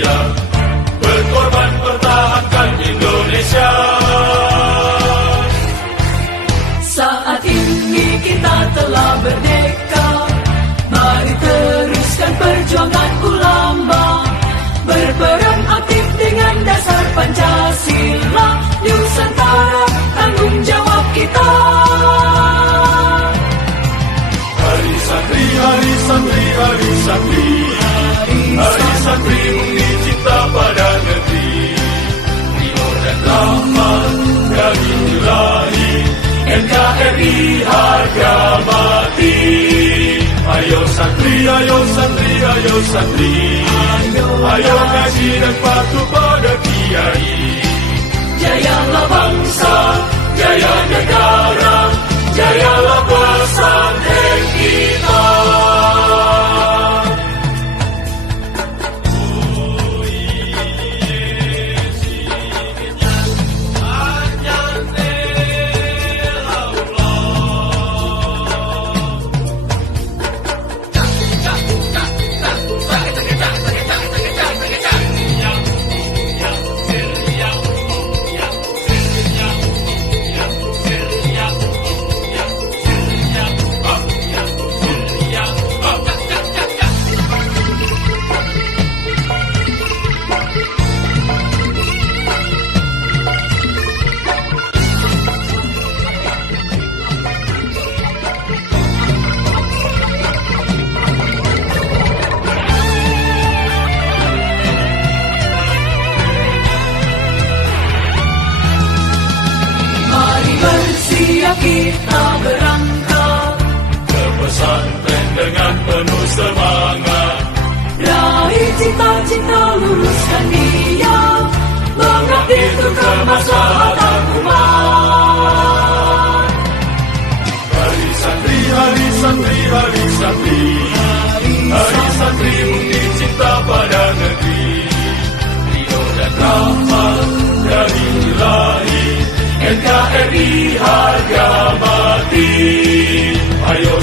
ceria, berkorban pertahankan Indonesia. Saat ini kita telah merdeka, mari teruskan perjuangan ulama, berperan aktif dengan dasar Pancasila, Nusantara tanggung jawab kita. Hari santri, hari santri, hari santri, hari santri murni cinta pada negeri, ridho dan rahmat dari Ilahi, NKRI harga mati. Ayo santri, ayo santri, ayo santri, ayo ngaji dan patuh pada kiai. Jayalah bangsa, Jaya negara, jayalah pesantren kita. kita berangkat ke pesantren dengan penuh semangat, raih cita-cita, luruskan niat, mengabdi untuk kemaslahatan umat. Hari santri, hari santri, hari santri, hari santri murni cinta pada negeri, ridho dan rahmat dari Ilahi, NKRI harga mati. Ayo